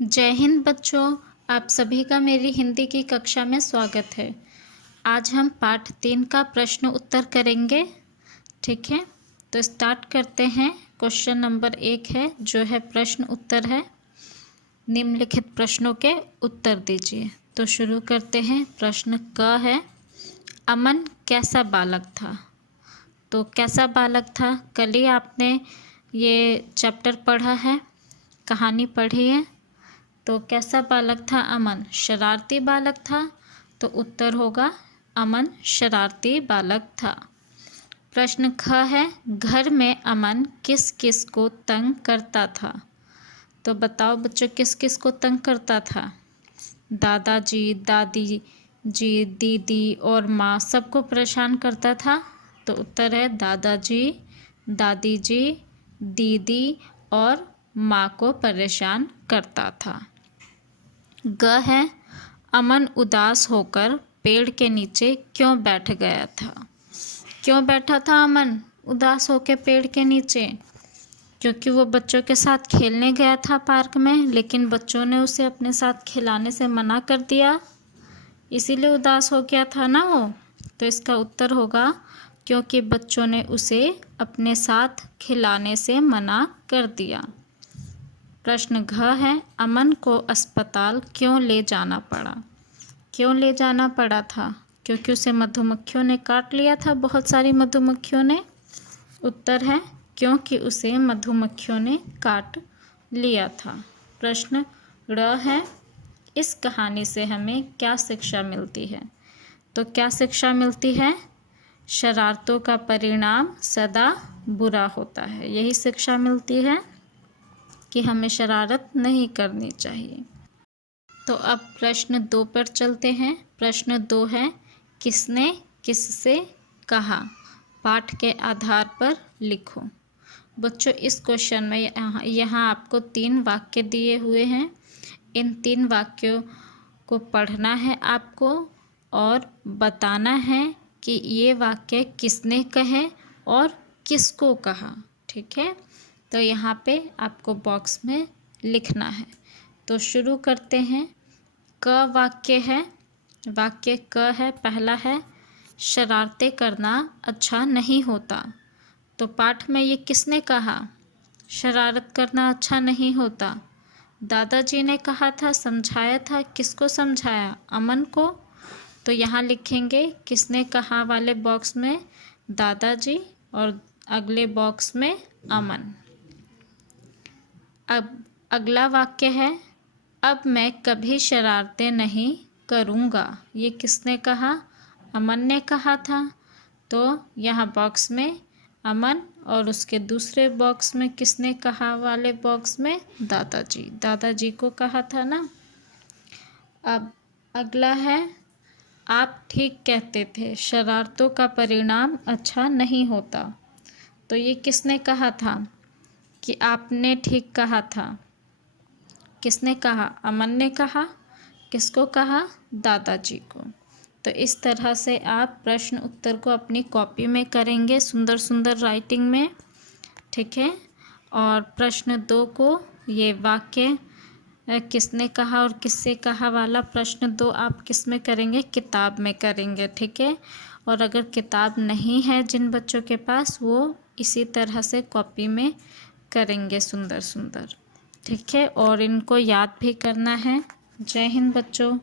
जय हिंद बच्चों, आप सभी का मेरी हिंदी की कक्षा में स्वागत है। आज हम पाठ 3 का प्रश्न उत्तर करेंगे। ठीक है, तो स्टार्ट करते हैं। क्वेश्चन नंबर 1 है जो है प्रश्न उत्तर है। निम्नलिखित प्रश्नों के उत्तर दीजिए। तो शुरू करते हैं। प्रश्न क है, अमन कैसा बालक था। तो कैसा बालक था, कल ही आपने ये चैप्टर पढ़ा है, कहानी पढ़ी है। तो कैसा बालक था अमन, शरारती बालक था। तो उत्तर होगा अमन शरारती बालक था। प्रश्न ख है, घर में अमन किस किस को तंग करता था। तो बताओ बच्चों, किस किस को तंग करता था। दादाजी, दादी जी, दीदी और माँ सबको परेशान करता था। तो उत्तर है दादाजी, दादी जी, दीदी और माँ को परेशान करता था। ग है, अमन उदास होकर पेड़ के नीचे क्यों बैठ गया था। क्यों बैठा था अमन उदास होकर पेड़ के नीचे। क्योंकि वो बच्चों के साथ खेलने गया था पार्क में, लेकिन बच्चों ने उसे अपने साथ खिलाने से मना कर दिया, इसीलिए उदास हो गया था ना वो। तो इसका उत्तर होगा क्योंकि बच्चों ने उसे अपने साथ खिलाने से मना कर दिया। प्रश्न घ है, अमन को अस्पताल क्यों ले जाना पड़ा। क्यों ले जाना पड़ा था, क्योंकि उसे मधुमक्खियों ने काट लिया था, बहुत सारी मधुमक्खियों ने। उत्तर है क्योंकि उसे मधुमक्खियों ने काट लिया था। प्रश्न ड़ है, इस कहानी से हमें क्या शिक्षा मिलती है। तो क्या शिक्षा मिलती है, शरारतों का परिणाम सदा बुरा होता है। यही शिक्षा मिलती है कि हमें शरारत नहीं करनी चाहिए। तो अब प्रश्न 2 पर चलते हैं। प्रश्न 2 है, किसने किससे कहा, पाठ के आधार पर लिखो। बच्चों इस क्वेश्चन में यहाँ आपको 3 वाक्य दिए हुए हैं। इन 3 वाक्यों को पढ़ना है आपको और बताना है कि ये वाक्य किसने कहे और किसको कहा। ठीक है, तो यहाँ पे आपको बॉक्स में लिखना है। तो शुरू करते हैं। क वाक्य है, वाक्य क है, पहला है, शरारतें करना अच्छा नहीं होता। तो पाठ में ये किसने कहा, शरारत करना अच्छा नहीं होता। दादाजी ने कहा था, समझाया था, किसको समझाया, अमन को। तो यहाँ लिखेंगे किसने कहा वाले बॉक्स में दादाजी और अगले बॉक्स में अमन। अब अगला वाक्य है, अब मैं कभी शरारतें नहीं करूँगा। ये किसने कहा, अमन ने कहा था। तो यहाँ बॉक्स में अमन और उसके दूसरे बॉक्स में किसने कहा वाले बॉक्स में दादाजी, दादाजी को कहा था ना। अब अगला है, आप ठीक कहते थे, शरारतों का परिणाम अच्छा नहीं होता। तो ये किसने कहा था कि आपने ठीक कहा था। किसने कहा, अमन ने कहा। किसको कहा, दादाजी को। तो इस तरह से आप प्रश्न उत्तर को अपनी कॉपी में करेंगे, सुंदर सुंदर राइटिंग में। ठीक है, और प्रश्न 2 को ये वाक्य किसने कहा और किससे कहा वाला प्रश्न 2 आप किस में करेंगे, किताब में करेंगे। ठीक है, और अगर किताब नहीं है जिन बच्चों के पास, वो इसी तरह से कॉपी में करेंगे सुंदर सुंदर। ठीक है, और इनको याद भी करना है। जय हिंद बच्चों।